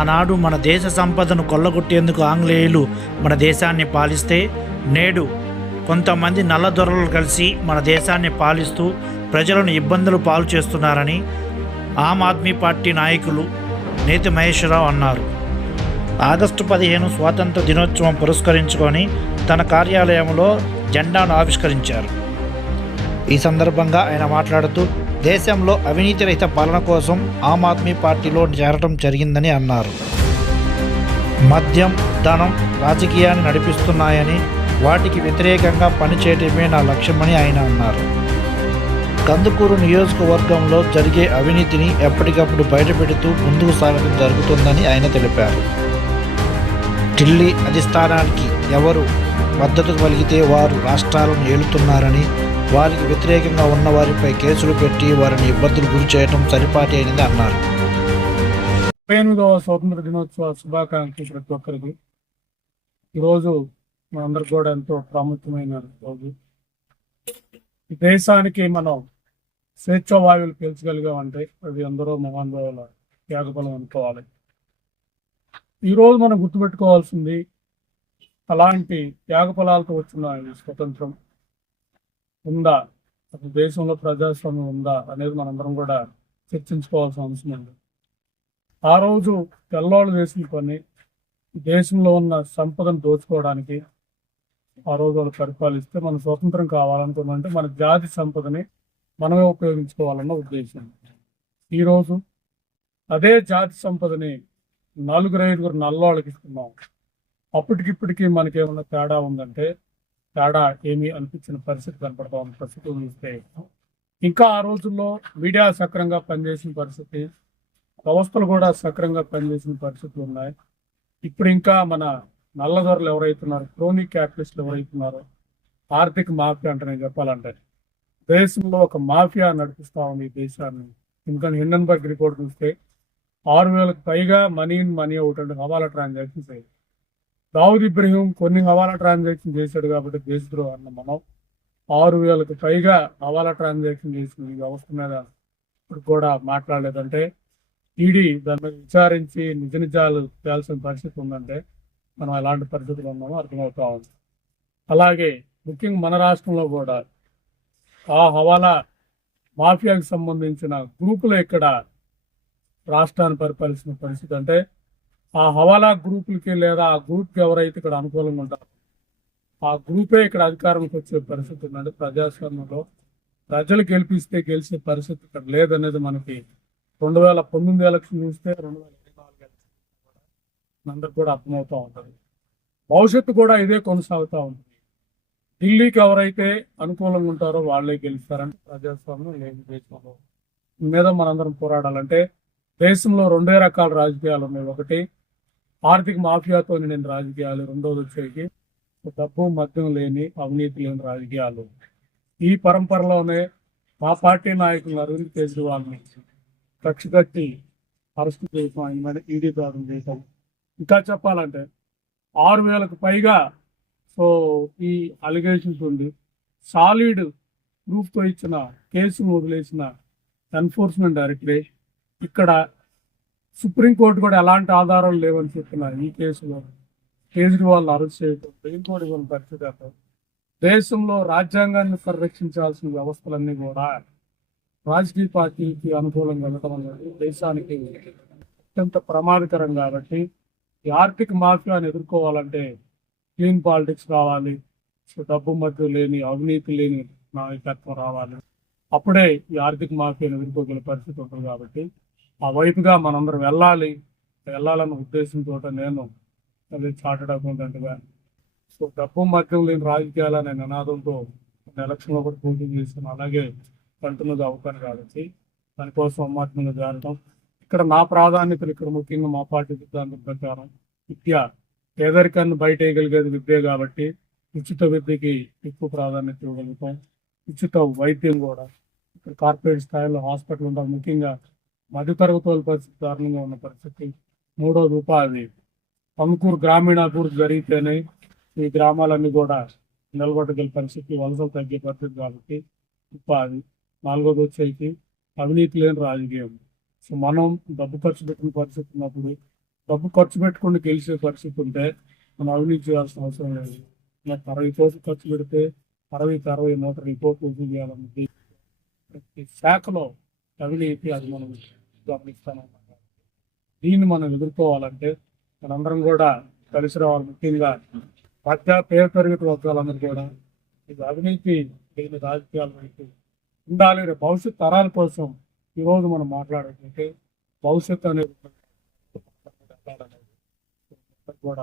ఆనాడు మన దేశ సంపదను కొల్లగొట్టేందుకు ఆంగ్లేయులు మన దేశాన్ని పాలిస్తే నేడు కొంతమంది నల్లదొరలు కలిసి మన దేశాన్ని పాలిస్తూ ప్రజలను ఇబ్బందులు పాలు చేస్తున్నారని ఆమ్ ఆద్మీ పార్టీ నాయకులు నేతి మహేశ్వరరావు అన్నారు. ఆగస్టు పదిహేను స్వాతంత్ర దినోత్సవం పురస్కరించుకొని తన కార్యాలయంలో జెండాను ఆవిష్కరించారు. ఈ సందర్భంగా ఆయన మాట్లాడుతూ దేశంలో అవినీతి రహిత పాలన కోసం ఆమ్ ఆద్మీ పార్టీలో చేరటం జరిగిందని అన్నారు. మద్యం ధనం రాజకీయాన్ని నడిపిస్తున్నాయని వాటికి వ్యతిరేకంగా పనిచేయటమే నా లక్ష్యమని ఆయన అన్నారు. కందుకూరు నియోజకవర్గంలో జరిగే అవినీతిని ఎప్పటికప్పుడు బయటపెడుతూ ముందుకు సాగడం జరుగుతుందని ఆయన తెలిపారు. ఢిల్లీ అధిష్టానానికి ఎవరు మద్దతు కలిగితే వారు రాష్ట్రాలను ఏలుతున్నారని వారికి వ్యతిరేకంగా ఉన్న వారిపై కేసులు పెట్టి వారిని ఇబ్బందులు గురి చేయడం సరిపాటి అనేది అన్నారు. ముప్పై ఎనిమిదవ స్వాతంత్ర దినోత్సవ శుభాకాంక్షలు ప్రతి ఒక్కరికి. ఈరోజు మనందరికి కూడా ఎంతో ప్రాముఖ్యమైన రోజు. దేశానికి మనం స్వేచ్ఛ వాయువులు పీల్చగలిగామంటే అది అందరూ మహానుభావుల త్యాగబలం అనుకోవాలి. ఈరోజు మనం గుర్తుపెట్టుకోవాల్సింది అలాంటి త్యాగ ఫలాలతో వచ్చిన స్వతంత్రం ఉందా? అసలు దేశంలో ప్రజాస్వామ్యం ఉందా అనేది మనందరం కూడా చర్చించుకోవాల్సిన అవసరం ఉంది. ఆ రోజు తెల్లవాళ్ళు చేసిన పని దేశంలో ఉన్న సంపదను దోచుకోవడానికి ఆ రోజు వాళ్ళు పరిపాలిస్తే మన స్వతంత్రం కావాలనుకున్నంటే మన జాతి సంపదని మనమే ఉపయోగించుకోవాలన్న ఉద్దేశం. ఈరోజు అదే జాతి సంపదని నలుగురు ఐదుగురు నల్లోళ్ళకి ఇస్తున్నాం. అప్పటికిప్పటికీ మనకేమన్నా తేడా ఉందంటే తేడా ఏమీ అనిపించిన పరిస్థితి కనపడతా ఉంది ప్రస్తుతం చూస్తే. ఇంకా ఆ రోజుల్లో మీడియా సక్రంగా పనిచేసిన పరిస్థితి వ్యవస్థలు కూడా సక్రంగా పనిచేసిన పరిస్థితులు ఉన్నాయి. ఇప్పుడు ఇంకా మన నల్లదొరలు ఎవరైతున్నారు క్రోనిక్ క్యాపిటలిస్టులు ఎవరైతున్నారో ఆర్థిక మాఫియా అంటే నేను చెప్పాలంటే దేశంలో ఒక మాఫియా నడిపిస్తా ఉంది ఈ దేశాన్ని. ఎందుకంటే హిండన్బర్గ్ రిపోర్ట్ చూస్తే ఆరు వేలకు పైగా మనీ ఇన్ మనీ అవుట్ అంటే హవాలా ట్రాన్సాక్షన్స్ అయ్యాయి. దావుద్ ఇబ్రహీం కొన్ని హవాలా ట్రాన్సాక్షన్ చేశాడు కాబట్టి దేశద్రోహం అన్న మనం ఆరు వేలకు పైగా హవాలా ట్రాన్సాక్షన్ చేసిన ఈ వ్యవస్థ మీద ఇప్పుడు కూడా మాట్లాడలేదంటే ఈడీ దాని మీద విచారించి నిజ నిజాలు తేల్సిన పరిస్థితి ఉందంటే మనం ఎలాంటి పరిస్థితులు ఉన్నామో అర్థమవుతా ఉంది. అలాగే ముఖ్యంగా మన రాష్ట్రంలో కూడా ఆ హవాలా మాఫియాకి సంబంధించిన గ్రూపులు ఇక్కడ రాష్ట్రాన్ని పరిపాలిస్తున్న పరిస్థితి అంటే ఆ హవాలా గ్రూపులకి లేదా ఆ గ్రూప్కి ఎవరైతే ఇక్కడ అనుకూలంగా ఉంటారో ఆ గ్రూపే ఇక్కడ అధికారంకి వచ్చే పరిస్థితి ఉందండి ప్రజాస్వామ్యంలో ప్రజలు గెలిపిస్తే గెలిచే పరిస్థితి ఇక్కడ లేదనేది మనకి రెండు వేల పంతొమ్మిది ఎలక్షన్ చూస్తే రెండు వేల ఇరవై నాలుగు ఎలక్షన్ అందరికి కూడా అర్థమవుతూ ఉంటుంది భవిష్యత్తు కూడా ఇదే కొనసాగుతూ ఉంటుంది ఢిల్లీకి ఎవరైతే అనుకూలంగా ఉంటారో వాళ్ళే గెలుస్తారంటే ప్రజాస్వామ్యం లేని దేశంలో. మీద మనందరం పోరాడాలంటే దేశంలో రెండే రకాల రాజకీయాలు ఉన్నాయి. ఒకటి ఆర్థిక మాఫియాతో నిండిన రాజకీయాలు రెండోది వచ్చేసి డబ్బు మద్యం లేని అవినీతి లేని రాజకీయాలు. ఈ పరంపరలోనే మా పార్టీ నాయకులు అరవింద్ కేజ్రీవాల్ని కక్ష కట్టి అరెస్ట్ ఆయన మీద ఈడీ దాడులు చేసాం ఇంకా చెప్పాలంటే ఆరు వేలకు పైగా సో ఈ అలిగేషన్స్ ఉండి సాలిడ్ ప్రూఫ్తో ఇచ్చిన కేసును వదిలేసిన ఎన్ఫోర్స్మెంట్ డైరెక్టరేట్ ఇక్కడ సుప్రీంకోర్టు కూడా ఎలాంటి ఆధారాలు లేవని చెప్తున్నారు ఈ కేసులో. కేజ్రీవాల్ అరెస్ట్ చేయడం సుప్రీంకోర్టు ఇవ్వని పరిస్థితి అసలు దేశంలో రాజ్యాంగాన్ని పరిరక్షించాల్సిన వ్యవస్థలన్నీ కూడా రాజకీయ పార్టీకి అనుకూలంగా వెళ్ళడం అనేది దేశానికి అత్యంత ప్రమాదకరం కాబట్టి ఈ ఆర్థిక మాఫియాని ఎదుర్కోవాలంటే క్లీన్ పాలిటిక్స్ రావాలి డబ్బు మధ్య లేని అవినీతి లేని నాయకత్వం రావాలి. అప్పుడే ఈ ఆర్థిక మాఫియాను ఎదుర్కోగల పరిస్థితి ఉంటుంది కాబట్టి ఆ వైపుగా మనందరం వెళ్ళాలి. వెళ్ళాలన్న ఉద్దేశంతో నేను అది చార్టెడ్ అకౌంటెంట్గా. సో డబ్బు మద్యం లేని రాజకీయాలు అనే నినాదంతో ఎలక్షన్లో కూడా పోటీ చేసాను అలాగే కంటిన్యూగా అవుతాను కాబట్టి దానికోసం అమ్మాత్మంగా జారడం ఇక్కడ నా ప్రాధాన్యతలు ఇక్కడ ముఖ్యంగా మా పార్టీ సిద్ధాంతం ప్రకారం విద్య పేదరికాన్ని బయట వేయగలిగేది విద్య కాబట్టి ఉచిత విద్యకి ఎక్కువ ప్రాధాన్యత ఇవ్వగలుగుతాం. ఉచిత వైద్యం కూడా. ఇక్కడ కార్పొరేట్ స్థాయిలో హాస్పిటల్ ఉంటారు ముఖ్యంగా మధ్యతరగతి వాళ్ళ పరిస్థితి దారుణంగా ఉన్న పరిస్థితి. మూడోది ఉపాధి పంకూరు గ్రామీణాభివృద్ధి జరిగితేనే ఈ గ్రామాలన్నీ కూడా నిలబడగల పరిస్థితి వలసలు తగ్గే పరిస్థితి కాబట్టి ఉపాధి. నాలుగోది వచ్చేసి అవినీతి లేని రాజకీయం. సో మనం డబ్బు ఖర్చు పెట్టిన పరిస్థితి ఉన్నప్పుడు డబ్బు ఖర్చు పెట్టుకుని గెలిచే పరిస్థితి ఉంటే మనం అవినీతి చేయాల్సిన అవసరం లేదు. నాకు అరవై కోట్లు ఖర్చు పెడితే అరవైకి అరవై నూట ఇరవై కోట్లు వసూలు చేయాలన్నది ప్రతి శాఖలో అవినీతి అది మనం గమనిస్తాను దీన్ని మనం ఎదుర్కోవాలంటే మనందరం కూడా కలిసి రావాలి ముఖ్యంగా మధ్య పేరు తరగతి వర్గాలందరూ కూడా. ఇది అవినీతి లేని రాజకీయాల వైపు ఉండాలి. భవిష్యత్ తరాల కోసం ఈరోజు మనం మాట్లాడుకుంటే భవిష్యత్తు అనేది కూడా